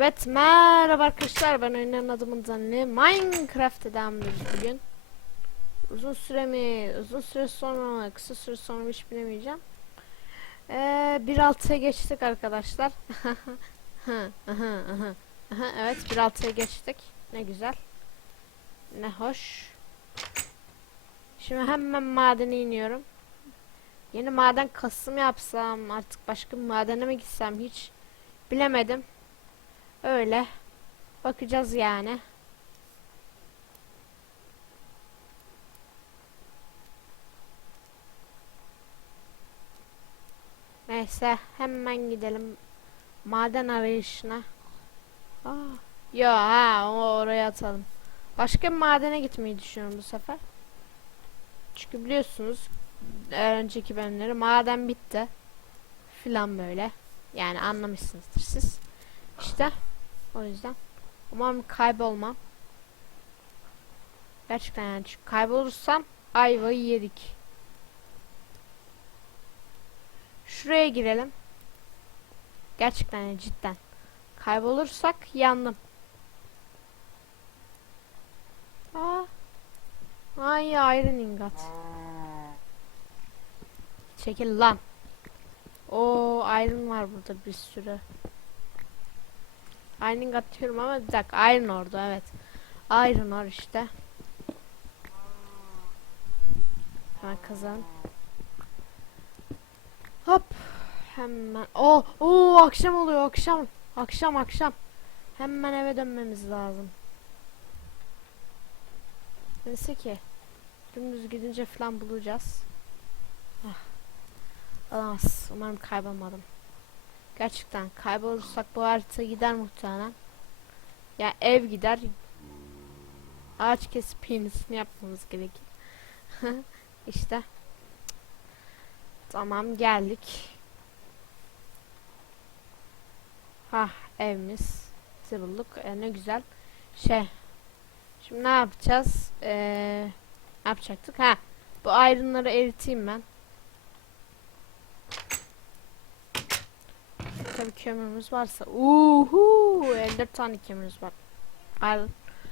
Evet merhaba arkadaşlar. Ben oyunların adımın Zanli Minecraft'ta devam bugün. Uzun süre mi? Uzun süre sonra kısa süre sonra hiç bilemeyeceğim. Ee, 1.6'ya geçtik arkadaşlar. Evet 1.6'ya geçtik. Ne güzel. Ne hoş. Şimdi hemen madene iniyorum. Yeni maden kasım yapsam artık başka bir madene mi gitsem hiç bilemedim Öyle. Bakacağız yani. Neyse hemen gidelim maden arayışına. Aa, yo ha oraya atalım. Başka bir madene gitmeyi düşünüyorum bu sefer. Çünkü biliyorsunuz önceki bölümleri maden bitti. Filan böyle. Yani anlamışsınızdır siz. İşte o yüzden. Umarım kaybolmam. Gerçekten yani çünkü kaybolursam ayvayı yedik. Şuraya girelim. Gerçekten yani cidden. Kaybolursak yandım. Aa. Ay iron ingot. Çekil lan. O iron var burada bir sürü. Iron atıyorum ama bir dakika Iron orada evet. Iron var işte. Hemen kazan. Hop. Hemen. Oh, oh akşam oluyor akşam. Akşam akşam. Hemen eve dönmemiz lazım. Neyse ki. Dümdüz gidince falan bulacağız. Ah. Alamaz. Umarım kaybolmadım. Gerçekten kaybolursak bu harita gider muhtemelen. Ya ev gider. Ağaç kesip yenisini yapmamız gerekir. işte. Tamam geldik. Hah evimiz. Bizi bulduk. E, ne güzel. Şey. Şimdi ne yapacağız? Ee, yapacaktık? Ha. Bu ayrınları eriteyim ben. Kömürümüz varsa. Uhu, 54 tane kömürümüz var. Her,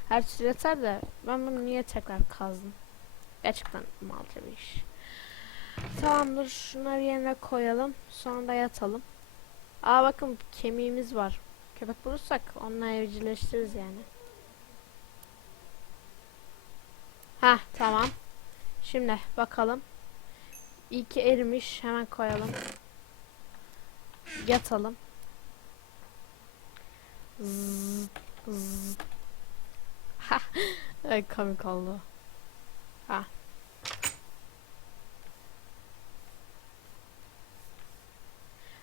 her şey yeter de ben bunu niye tekrar kazdım? Gerçekten malca bir iş. Tamamdır şunları yerine koyalım. Sonra da yatalım. Aa bakın kemiğimiz var. Köpek bulursak onunla evcilleştiririz yani. Ha tamam. Şimdi bakalım. İyi ki erimiş. Hemen koyalım yatalım. Zzz, zzz. Ay komik oldu. Ha.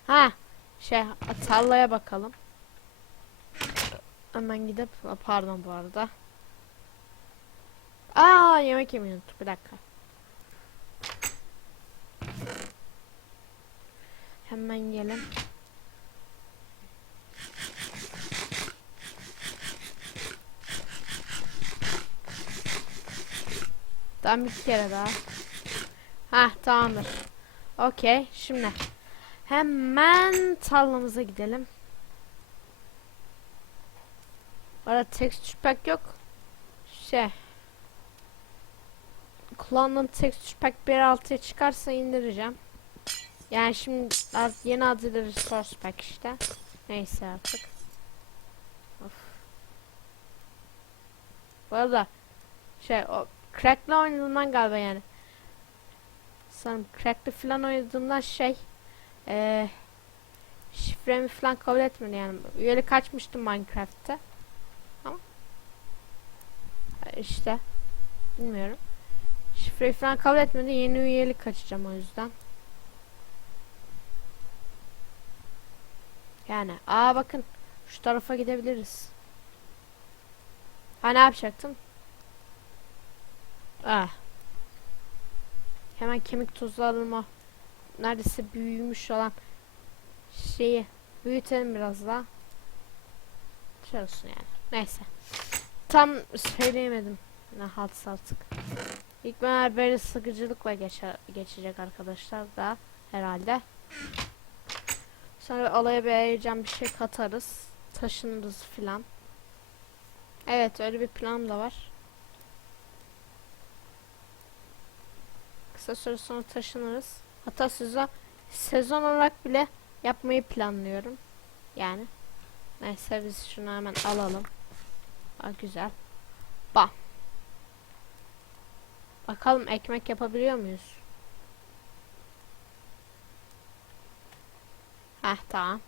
Ha, şey tarlaya bakalım. Hemen gidip pardon bu arada. Aa yemek yemeyi unuttuk bir dakika. Hemen gelin. Tamam bir kere daha. Ha tamamdır. Okey şimdi. Hemen tarlamıza gidelim. Arada texture pack yok. Şey. Kullandığım texture pack 1.6'ya çıkarsa indireceğim. Yani şimdi yeni adıyla resource pack işte. Neyse artık. Of. Bu arada şey o crack'le oynadığımdan galiba yani. Sanırım crack'le falan oynadığımdan şey eee şifremi falan kabul etmedi yani. Üyelik açmıştım Minecraft'te. Ama işte bilmiyorum. Şifreyi falan kabul etmedi. Yeni üyelik açacağım o yüzden. Yani aa bakın şu tarafa gidebiliriz. Ha ne yapacaktım? Ah. Hemen kemik tuzlarıma neredeyse büyümüş olan şeyi büyütelim biraz daha. Şey olsun yani. Neyse. Tam söyleyemedim. Ne halt artık. İlk bölümler böyle sıkıcılıkla geçer, geçecek arkadaşlar da herhalde. Sonra alaya bir heyecan bir şey katarız. taşınırız filan. Evet öyle bir plan da var. Kısa süre sonra taşınırız. Hatta sezon, sezon olarak bile yapmayı planlıyorum. Yani. Neyse biz şunu hemen alalım. Aa, güzel. Bam. Bakalım ekmek yapabiliyor muyuz? Heh tamam.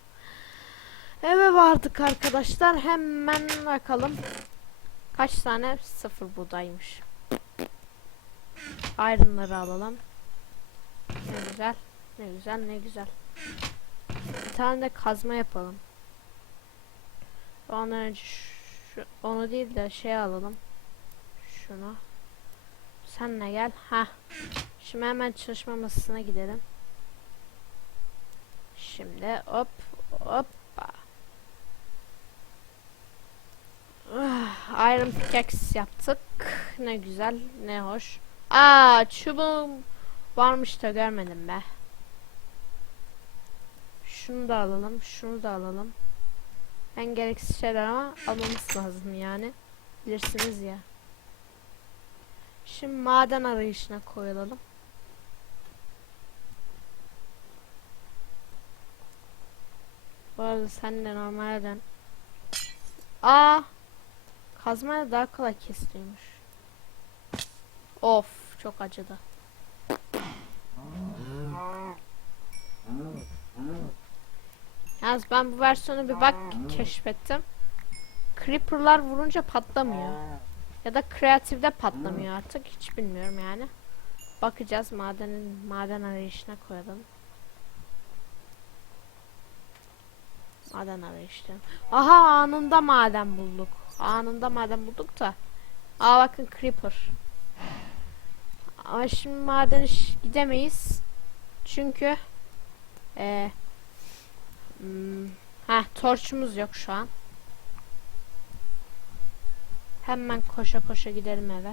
Eve vardık arkadaşlar. Hemen bakalım. Kaç tane? Sıfır buğdaymış. Ayrınları alalım. Ne güzel. Ne güzel ne güzel. Bir tane de kazma yapalım. Ondan önce şu, onu değil de şey alalım. Şunu. Sen ne gel. Ha. Şimdi hemen çalışma masasına gidelim. Şimdi hop hoppa. Ah, Iron pickaxe yaptık. Ne güzel, ne hoş. Aa, çubuğum varmış da görmedim be. Şunu da alalım, şunu da alalım. En gereksiz şeyler ama almamız lazım yani. Bilirsiniz ya. Şimdi maden arayışına koyulalım. Bu arada sen de normalden. Aa! Kazmayla daha kolay kesiliyormuş. Of çok acıdı. Yalnız ben bu versiyonu bir bak keşfettim. Creeper'lar vurunca patlamıyor. Ya da kreatifde patlamıyor artık hiç bilmiyorum yani. Bakacağız madenin maden arayışına koyalım. Maden arayışta. Aha anında maden bulduk. Anında maden bulduk da. Aa bakın creeper. Ama şimdi maden gidemeyiz. Çünkü eee hmm, torçumuz yok şu an. Hemen koşa koşa gidelim eve.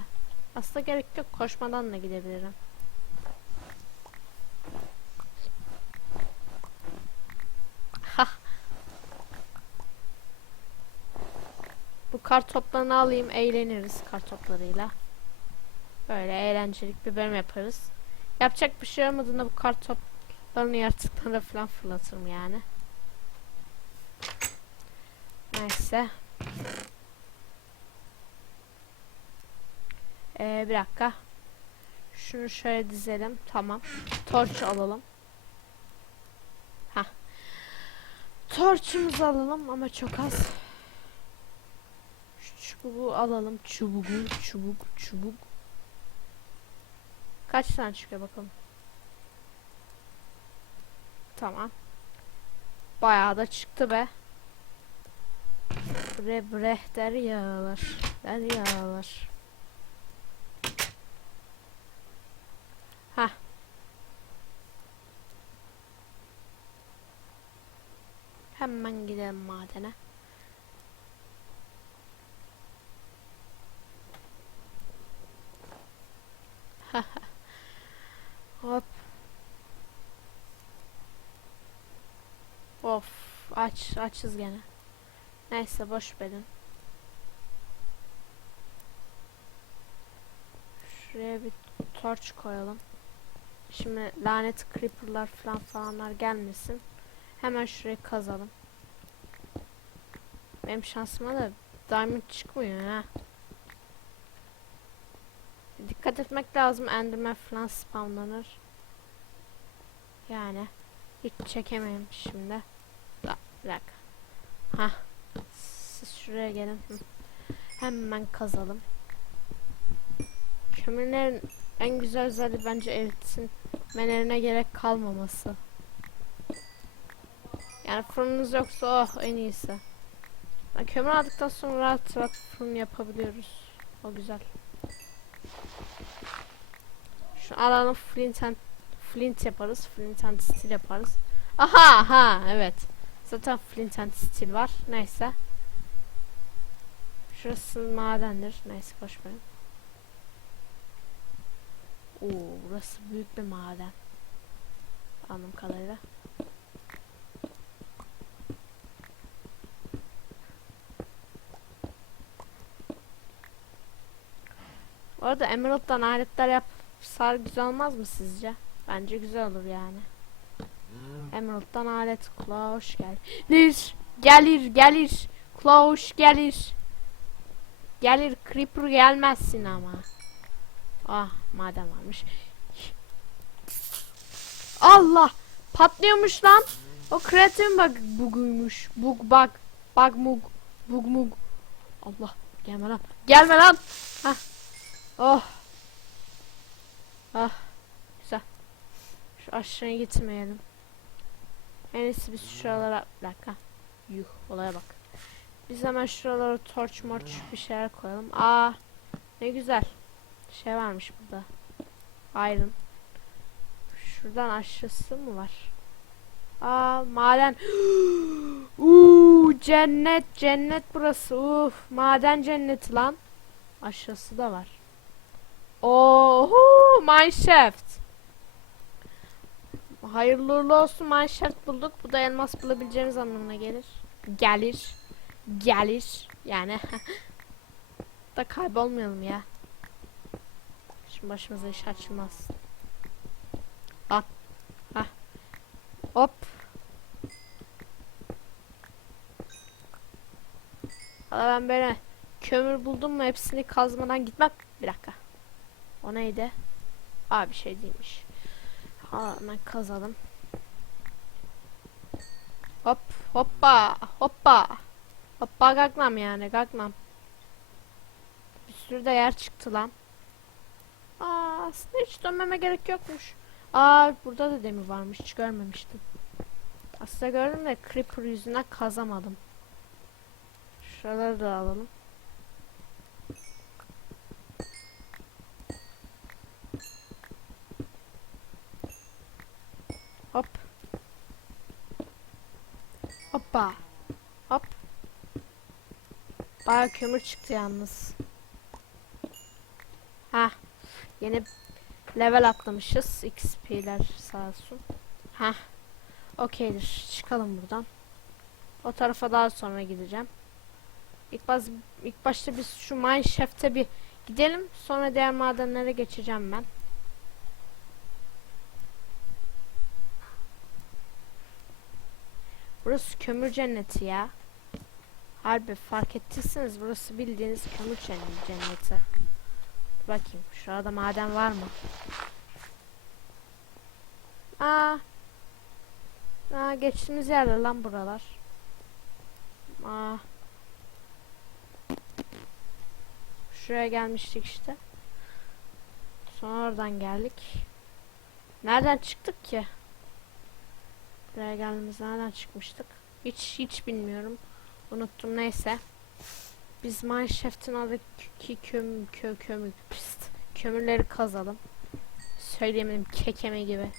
Aslında gerek yok. Koşmadan da gidebilirim. Bu kar toplarını alayım. Eğleniriz kar toplarıyla. Böyle eğlencelik bir bölüm yaparız. Yapacak bir şey olmadığında bu kar toplarını yaratıklarına falan fırlatırım yani. Neyse. Ee, bir dakika. Şunu şöyle dizelim. Tamam. Torç alalım. Ha. Torçumuzu alalım ama çok az. Şu çubuğu alalım. Çubuğu, çubuk, çubuk. Kaç tane çıkıyor bakalım. Tamam. Bayağı da çıktı be. Bre bre deryalar. Deryalar. Hah. Hemen gidelim madene. Hop. Of, aç, açız gene. Neyse boş verin. Şuraya bir torç koyalım. Şimdi lanet creeper'lar falan falanlar gelmesin. Hemen şurayı kazalım. Benim şansıma da diamond çıkmıyor ha. Dikkat etmek lazım enderman falan spawnlanır. Yani hiç çekemeyim şimdi. Bir dakika. Hah. Siz şuraya gelin. Hı. Hemen kazalım. Kömürlerin en güzel özelliği bence eritin meneline gerek kalmaması. Yani fırınınız yoksa oh en iyisi. Yani kömür aldıktan sonra rahat rahat fırın yapabiliyoruz. O güzel. Şu alalım flint and flint yaparız. Flint and steel yaparız. Aha aha evet. Zaten flint and steel var. Neyse. Şurası madendir. Neyse boşverin. Oo, burası büyük bir maden. Anım kadarıyla. Bu arada Emerald'dan aletler yapsar güzel olmaz mı sizce? Bence güzel olur yani. Emerald'dan alet Klaus gelir. Gelir gelir. Klaus gelir. Gelir Creeper gelmezsin ama. Ah madem varmış. Allah patlıyormuş lan. O kreatin bug buguymuş. Bug bug. Bug mug. Bug mug. Allah gelme lan. Gelme lan. Hah. Oh. Ah. Güzel. Şu aşağıya gitmeyelim. En iyisi biz şuralara bir dakika. Yuh olaya bak. Biz hemen şuralara torç morç bir şeyler koyalım. Aa ne güzel. Şey varmış burada. Iron. Şuradan aşağısı mı var? Aa maden. Uuu cennet cennet burası. Uf maden cenneti lan. Aşağısı da var. Oho mineshaft. Hayırlı uğurlu olsun mineshaft bulduk. Bu da elmas bulabileceğimiz anlamına gelir. Gelir. Gelir. Yani da kaybolmayalım ya. Şimdi başımıza iş açılmaz. Al. Hah. Hop. Valla ben böyle kömür buldum mu hepsini kazmadan gitmem. Bir dakika. O neydi? Aa bir şey değilmiş. Ha, hemen kazalım. Hop hoppa hoppa. Hoppa kalkmam yani kalkmam. Bir sürü de yer çıktı lan. Aa aslında hiç dönmeme gerek yokmuş. Aa burada da demir varmış hiç görmemiştim. Aslında gördüm de creeper yüzünden kazamadım. Şuraları da alalım. Hop. Hoppa. Hop. Baya kömür çıktı yalnız. Ha. Yeni level atlamışız. XP'ler sağ olsun. Ha. Okeydir. Çıkalım buradan. O tarafa daha sonra gideceğim. İlk, baz, ilk başta biz şu mineshaft'e bir gidelim. Sonra diğer madenlere geçeceğim ben. Burası kömür cenneti ya. Harbi fark ettiyseniz burası bildiğiniz kömür cenn- cenneti. Bakayım şurada maden var mı? Aa. Aa geçtiğimiz yerler lan buralar. Aa. Şuraya gelmiştik işte. Sonra oradan geldik. Nereden çıktık ki? Buraya geldiğimizde nereden çıkmıştık? Hiç hiç bilmiyorum. Unuttum neyse. Biz mineshaft'ın oradaki köm kö kömür pist, kömürleri kazalım. Söyleyemedim kekeme gibi.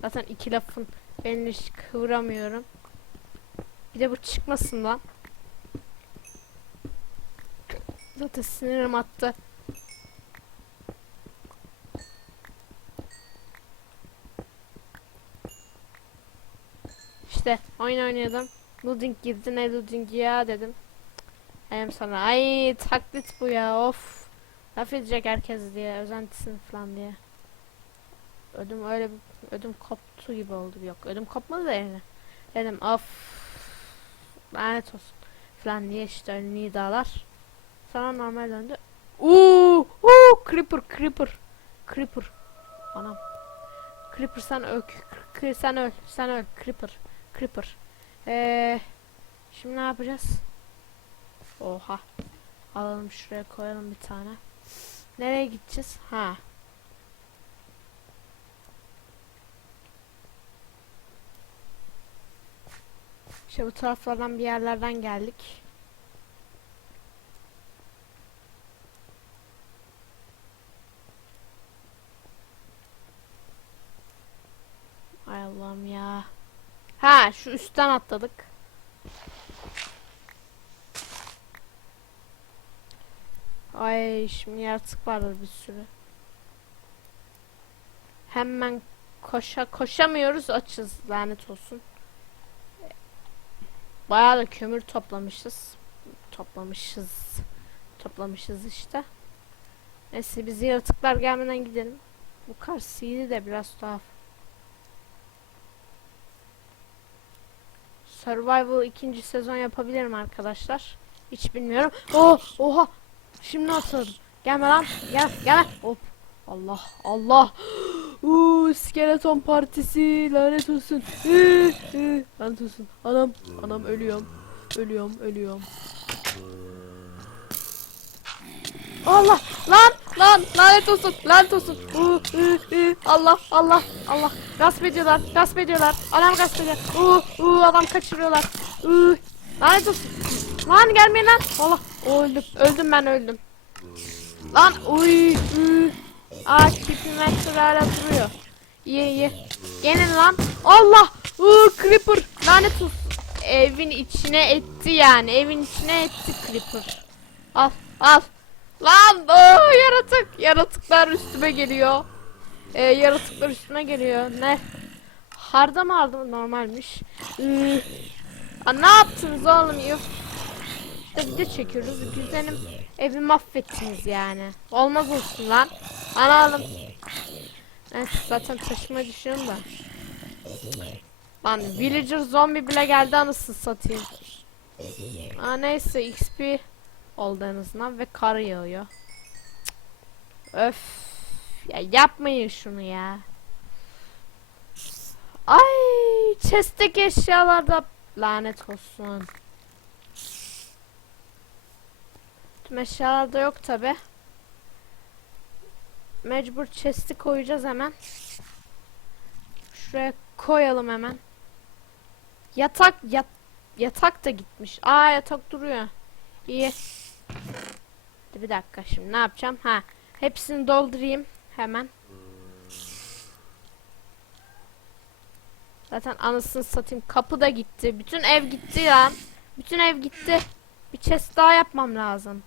Zaten iki lafın belini hiç kıvıramıyorum. Bir de bu çıkmasın lan. Zaten sinirim attı. İşte oyun oynuyordum. Loading girdi ne loading ya dedim. Hem sonra ay taklit bu ya of. Laf edecek herkes diye özentisin falan diye. Ödüm öyle bir ödüm koptu gibi oldu yok ödüm kopmadı da yani. Dedim of lanet olsun falan diye işte öyle nidalar. Sonra normal döndü. Uuu uuu creeper creeper creeper anam creeper sen öl sen öl sen öl creeper creeper eee şimdi ne yapacağız? Oha. Alalım şuraya koyalım bir tane. Nereye gideceğiz? Ha. İşte bu taraflardan bir yerlerden geldik. Ay Allah'ım ya. Ha şu üstten atladık. Ay şimdi yaratık vardır bir sürü. Hemen koşa koşamıyoruz açız lanet olsun. Bayağı da kömür toplamışız. Toplamışız. Toplamışız işte. Neyse biz yaratıklar gelmeden gidelim. Bu kar CD de biraz tuhaf. Survival ikinci sezon yapabilirim arkadaşlar. Hiç bilmiyorum. Oh, oha. Şimdi atladım. Gelme lan. Gel, gel. Hop. Allah, Allah. Uuu, skeleton partisi. Lanet olsun. Lanet olsun. Anam, anam ölüyorum. Ölüyorum, ölüyorum. Allah lan lan lanet olsun lanet olsun. Uh, uh, uh, Allah Allah Allah. Gasp ediyorlar gasp ediyorlar. Adam gasp ediyor. Uh, uh, adam kaçırıyorlar. Uh, lanet olsun. Lan gelmeyin lan. Allah öldüm öldüm ben öldüm. Lan uy uh. Aa Creeper hala duruyor. İyi iyi gelin lan. Allah uh, Creeper. Lanet olsun. Evin içine etti yani. Evin içine etti Creeper. Al al Lan oh, yaratık yaratıklar üstüme geliyor. Ee, yaratıklar üstüme geliyor. Ne? Harda mı aldım normalmiş. Aa, ne yaptınız oğlum? Yok. İşte video çekiyoruz. Güzelim evi mahvettiniz yani. Olmaz olsun lan. Ana oğlum. Neyse zaten taşımayı düşünüyorum da. Lan villager zombi bile geldi anasını satayım. Aa neyse XP oldu en azından ve kar yağıyor. Öf. Ya yapmayın şunu ya. Ay chest'teki eşyalarda lanet olsun. Tüm eşyalarda yok tabi. Mecbur chest'i koyacağız hemen. Şuraya koyalım hemen. Yatak yat yatak da gitmiş. Aa yatak duruyor. İyi. Bir dakika şimdi ne yapacağım? Ha, hepsini doldurayım hemen. Zaten anasını satayım. Kapı da gitti. Bütün ev gitti lan. Bütün ev gitti. Bir chest daha yapmam lazım.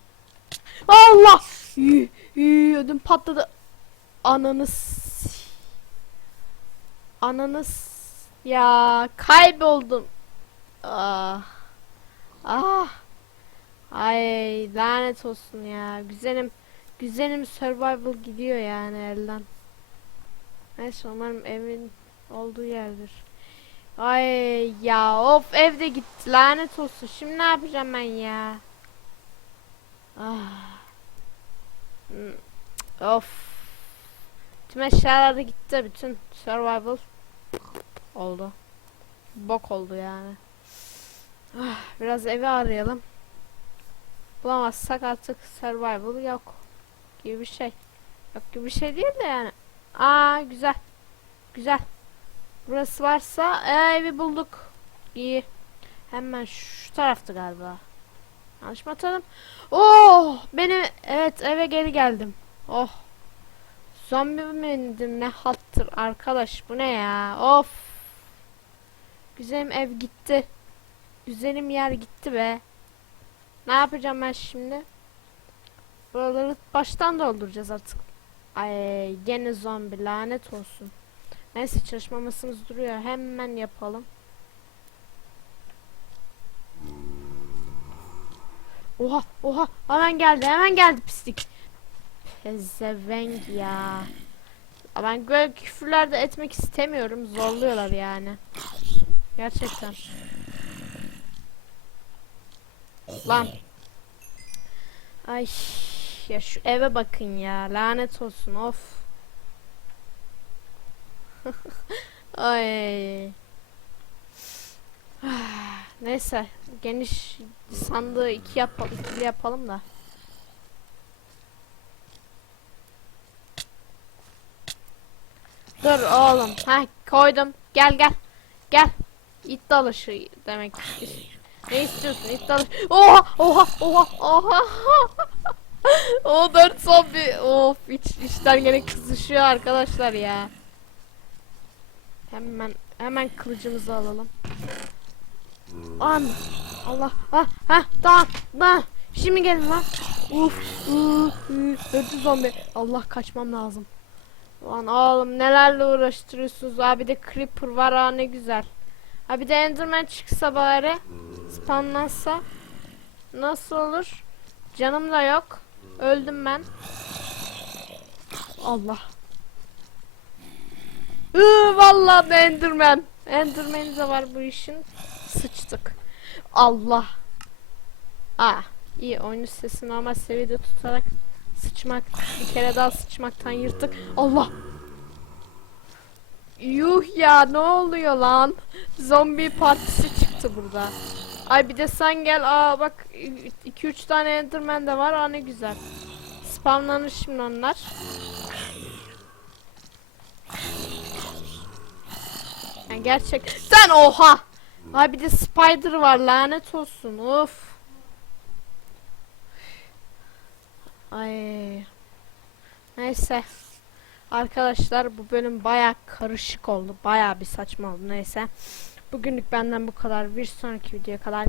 Allah! Yü, yü, ödüm patladı. Ananız. Ananız. Ya kayboldum. Ah. Ah. Ay lanet olsun ya. Güzelim güzelim survival gidiyor yani elden. Neyse umarım evin olduğu yerdir. Ay ya of evde gitti lanet olsun. Şimdi ne yapacağım ben ya? Ah. Hmm, Of. Tüm eşyalar da gitti. Bütün survival oldu. Bok oldu yani. Ah, biraz evi arayalım. Bulamazsak artık survival yok gibi bir şey. Yok gibi bir şey değil de yani. Aa güzel. Güzel. Burası varsa ee, evi bulduk. İyi. Hemen şu tarafta galiba. Yanlış mı hatırladım? Oh! Benim evet eve geri geldim. Oh. Zombi mi indim ne hattır arkadaş bu ne ya? Of. Güzelim ev gitti. Güzelim yer gitti be. Ne yapacağım ben şimdi? Buraları baştan dolduracağız artık. Ay gene zombi lanet olsun. Neyse çalışma masamız duruyor. Hemen yapalım. Oha oha hemen geldi hemen geldi pislik. Pezevenk ya. Ben böyle küfürler de etmek istemiyorum. Zorluyorlar yani. Gerçekten. Lan. Ay ya şu eve bakın ya. Lanet olsun of. Ay. Neyse geniş sandığı iki yapalım, ikili yapalım da. Dur oğlum. Ha koydum. Gel gel. Gel. İt dalışı demek. Ne istiyorsun? Dalışı. Oha oha oha oha. o dört zombi. Of iç, içten gene kızışıyor arkadaşlar ya. Hemen hemen kılıcımızı alalım. An Allah ha ha tamam tamam şimdi gelin lan uf uf uf dördü zombi Allah kaçmam lazım Lan oğlum nelerle uğraştırıyorsunuz abi de creeper var ha ne güzel Ha bir de enderman çıksa bari Spawnlansa Nasıl olur Canım da yok Öldüm ben Allah. Iıı vallahi de Enderman. Enderman de var bu işin. Sıçtık. Allah. Aa, iyi oyunun sesini normal seviyede tutarak sıçmak bir kere daha sıçmaktan yırttık. Allah. Yuh ya ne oluyor lan? Zombi partisi çıktı burada. Ay bir de sen gel. Aa bak 2-3 tane Enderman de var. Aa ne güzel. Spamlanır şimdi onlar. Yani gerçekten oha. Ay bir de spider var lanet olsun. Of. Ay. Neyse. Arkadaşlar bu bölüm baya karışık oldu. Baya bir saçma oldu. Neyse. Bugünlük benden bu kadar. Bir sonraki videoya kadar